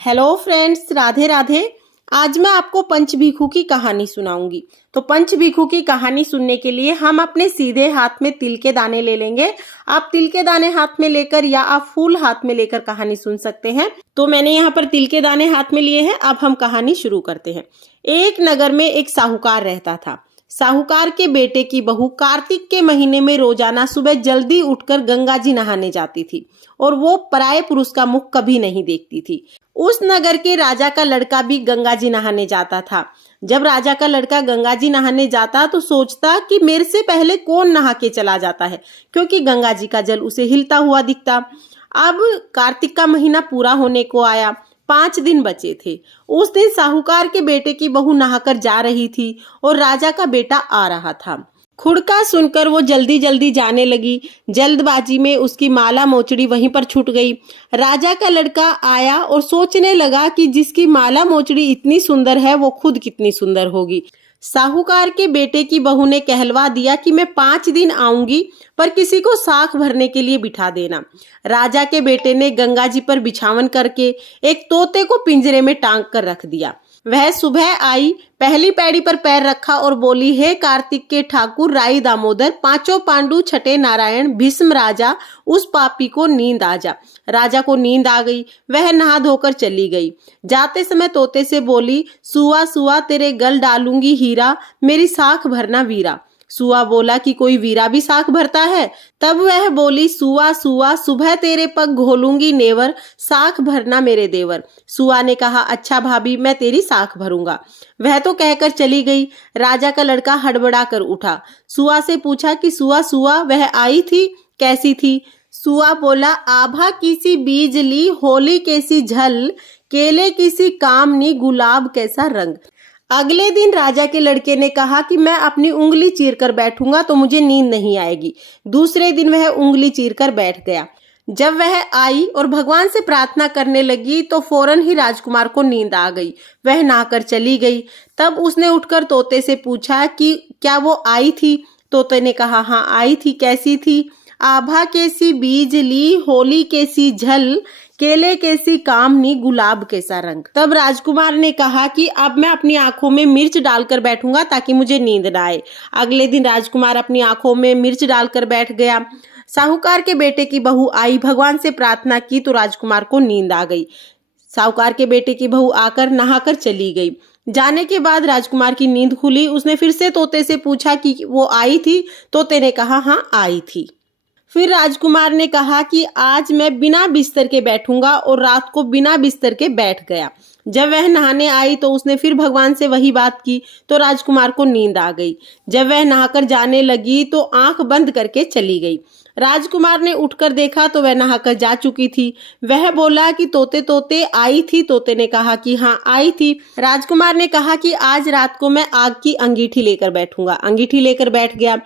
Hello friends, Radhe Radhe. आज मैं आपको पंचभीखू की कहानी सुनाऊंगी। तो पंचभीखू की कहानी सुनने के लिए हम अपने सीधे हाथ में तिल के दाने ले लेंगे। आप तिल के दाने हाथ में लेकर या आप फूल हाथ में लेकर कहानी सुन सकते हैं। तो मैंने यहाँ पर तिल के दाने हाथ में लिए हैं। अब हम कहानी शुरू करते हैं। एक नगर में एक साहूकार रहता था। साहूकार के बेटे की बहू कार्तिक के महीने में रोजाना सुबह जल्दी उठकर गंगा जी नहाने जाती थी और वो पराये पुरुष का मुख कभी नहीं देखती थी। उस नगर के राजा का लड़का भी गंगा जी नहाने जाता था। जब राजा का लड़का गंगा जी नहाने जाता तो सोचता कि मेरे से पहले कौन नहा के चला जाता है, क्योंकि गंगा जी का जल उसे हिलता हुआ दिखता। अब कार्तिक का महीना पूरा होने को आया। 5 दिन बचे थे। उस दिन साहूकार के बेटे की बहू नहाकर जा रही थी और राजा का बेटा आ रहा था। खुड़का सुनकर वो जल्दी जल्दी जाने लगी। जल्दबाजी में उसकी माला मोचड़ी वहीं पर छूट गई। राजा का लड़का आया और सोचने लगा कि जिसकी माला मोचड़ी इतनी सुंदर है वो खुद कितनी सुंदर होगी। साहूकार के बेटे की बहू ने कहलवा दिया कि मैं 5 दिन आऊंगी, पर किसी को साख भरने के लिए बिठा देना। राजा के बेटे ने गंगा जी पर बिछावन करके एक तोते को पिंजरे में टांग कर रख दिया। वह सुबह आई, पहली पैड़ी पर पैर रखा और बोली, हे कार्तिक के ठाकुर राई दामोदर, 5 पांडु छठे नारायण भीष्म राजा, उस पापी को नींद आ जा। राजा को नींद आ गई। वह नहा धोकर चली गई। जाते समय तोते से बोली, सुआ सुआ तेरे गल डालूंगी हीरा, मेरी साख भरना वीरा। सुआ बोला कि कोई वीरा भी साख भरता है। तब वह बोली, सुआ सुआ सुबह तेरे पग घोलूंगी नेवर, साख भरना मेरे देवर। सुआ ने कहा, अच्छा भाभी, मैं तेरी साख भरूंगा। वह तो कहकर चली गई। राजा का लड़का हड़बड़ा कर उठा। सुआ से पूछा कि सुआ सुआ वह आई थी, कैसी थी? सुआ बोला, आभा किसी बीज ली, होली कैसी झल, केले किसी कामनी, गुलाब कैसा रंग। अगले दिन राजा के लड़के ने कहा कि मैं अपनी उंगली चीर कर बैठूंगा तो मुझे नींद नहीं आएगी। दूसरे दिन वह उंगली चीर कर बैठ गया। जब वह आई और भगवान से प्रार्थना करने लगी तो फौरन ही राजकुमार को नींद आ गई। वह नहाकर चली गई। तब उसने उठकर तोते से पूछा कि क्या वो आई थी? तोते ने कहा, हाँ आई थी। कैसी थी? आभा कैसी बीज ली, होली कैसी झल, केले कैसी कामनी, गुलाब कैसा रंग। तब राजकुमार ने कहा कि अब मैं अपनी आंखों में मिर्च डालकर बैठूंगा ताकि मुझे नींद ना आए। अगले दिन राजकुमार अपनी आंखों में मिर्च डालकर बैठ गया। साहूकार के बेटे की बहू आई, भगवान से प्रार्थना की तो राजकुमार को नींद आ गई। साहूकार के बेटे की बहू आकर नहाकर चली गई। जाने के बाद राजकुमार की नींद खुली। उसने फिर से तोते से पूछा कि वो आई थी? तोते ने कहा, हाँ आई थी। फिर राजकुमार ने कहा कि आज मैं बिना बिस्तर के बैठूंगा और रात को बिना बिस्तर के बैठ गया। जब वह नहाने आई तो उसने फिर भगवान से वही बात की तो राजकुमार को नींद आ गई। जब वह नहाकर जाने लगी तो आंख बंद करके चली गई। राजकुमार ने उठकर देखा तो वह नहाकर जा चुकी थी। वह बोला कि तोते तोते आई थी? तोते ने कहा कि हाँ आई थी। राजकुमार ने कहा कि आज रात को मैं आग की अंगीठी लेकर बैठूंगा। अंगीठी लेकर बैठ गया।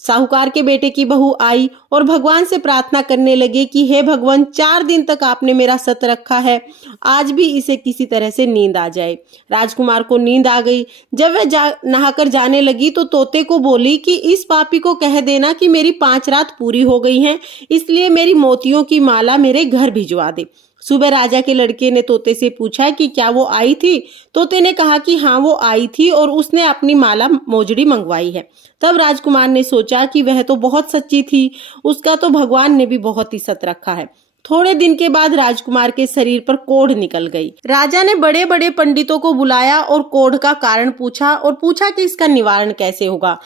साहूकार के बेटे की बहू आई और भगवान से प्रार्थना करने लगे कि हे भगवान, 4 दिन तक आपने मेरा सत रखा है, आज भी इसे किसी तरह से नींद आ जाए। राजकुमार को नींद आ गई। जब वह नहाकर जाने लगी तो तोते को बोली कि इस पापी को कह देना कि मेरी 5 रात पूरी हो गई हैं, इसलिए मेरी मोतियों की माला मेरे घर भिजवा दे। सुबह राजा के लड़के ने तोते से पूछा कि क्या वो आई थी? तोते ने कहा कि हाँ वो आई थी और उसने अपनी माला मोजड़ी मंगवाई है। तब राजकुमार ने सोचा कि वह तो बहुत सच्ची थी, उसका तो भगवान ने भी बहुत ही सत रखा है। थोड़े दिन के बाद राजकुमार के शरीर पर कोढ़ निकल गई। राजा ने बड़े बड़े पंडितों को बुलाया और कोढ़ का कारण पूछा और पूछा कि इसका निवारण कैसे होगा।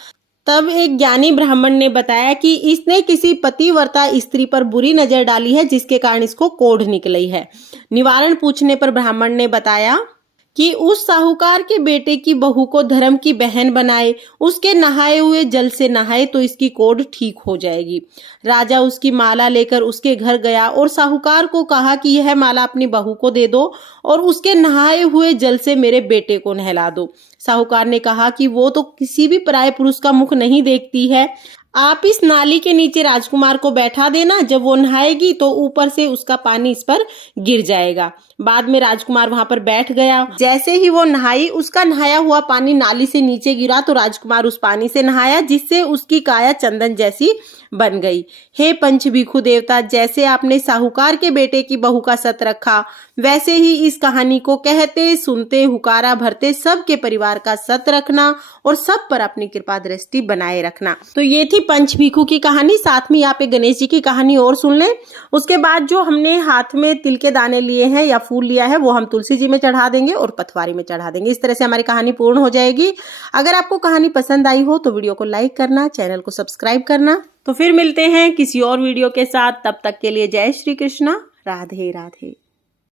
तब एक ज्ञानी ब्राह्मण ने बताया कि इसने किसी पतिव्रता स्त्री पर बुरी नजर डाली है, जिसके कारण इसको कोढ़ निकली है। निवारण पूछने पर ब्राह्मण ने बताया कि उस साहूकार के बेटे की बहू को धर्म की बहन बनाए, उसके नहाए हुए जल से नहाए तो इसकी कोढ़ ठीक हो जाएगी। राजा उसकी माला लेकर उसके घर गया और साहूकार को कहा कि यह माला अपनी बहू को दे दो और उसके नहाए हुए जल से मेरे बेटे को नहला दो। साहूकार ने कहा कि वो तो किसी भी पराये पुरुष का मुख नहीं देखती है, आप इस नाली के नीचे राजकुमार को बैठा देना, जब वो नहाएगी तो ऊपर से उसका पानी इस पर गिर जाएगा। बाद में राजकुमार वहां पर बैठ गया। जैसे ही वो नहाई, उसका नहाया हुआ पानी नाली से नीचे गिरा तो राजकुमार उस पानी से नहाया, जिससे उसकी काया चंदन जैसी बन गई। हे पंच भिखु देवता, जैसे आपने साहूकार के बेटे की बहू का सत रखा, वैसे ही इस कहानी को कहते सुनते हुकारा भरते सबके परिवार का सत रखना और सब पर अपनी कृपा दृष्टि बनाए रखना। तो ये थी पंच भिखु की कहानी। साथ में यहाँ पे गणेश जी की कहानी और सुन लें। उसके बाद जो हमने हाथ में तिल के दाने लिए हैं या फूल लिया है वो हम तुलसी जी में चढ़ा देंगे और पथवारी में चढ़ा देंगे। इस तरह से हमारी कहानी पूर्ण हो जाएगी। अगर आपको कहानी पसंद आई हो तो वीडियो को लाइक करना, चैनल को सब्सक्राइब करना। तो फिर मिलते हैं किसी और वीडियो के साथ। तब तक के लिए जय श्री कृष्णा, राधे राधे।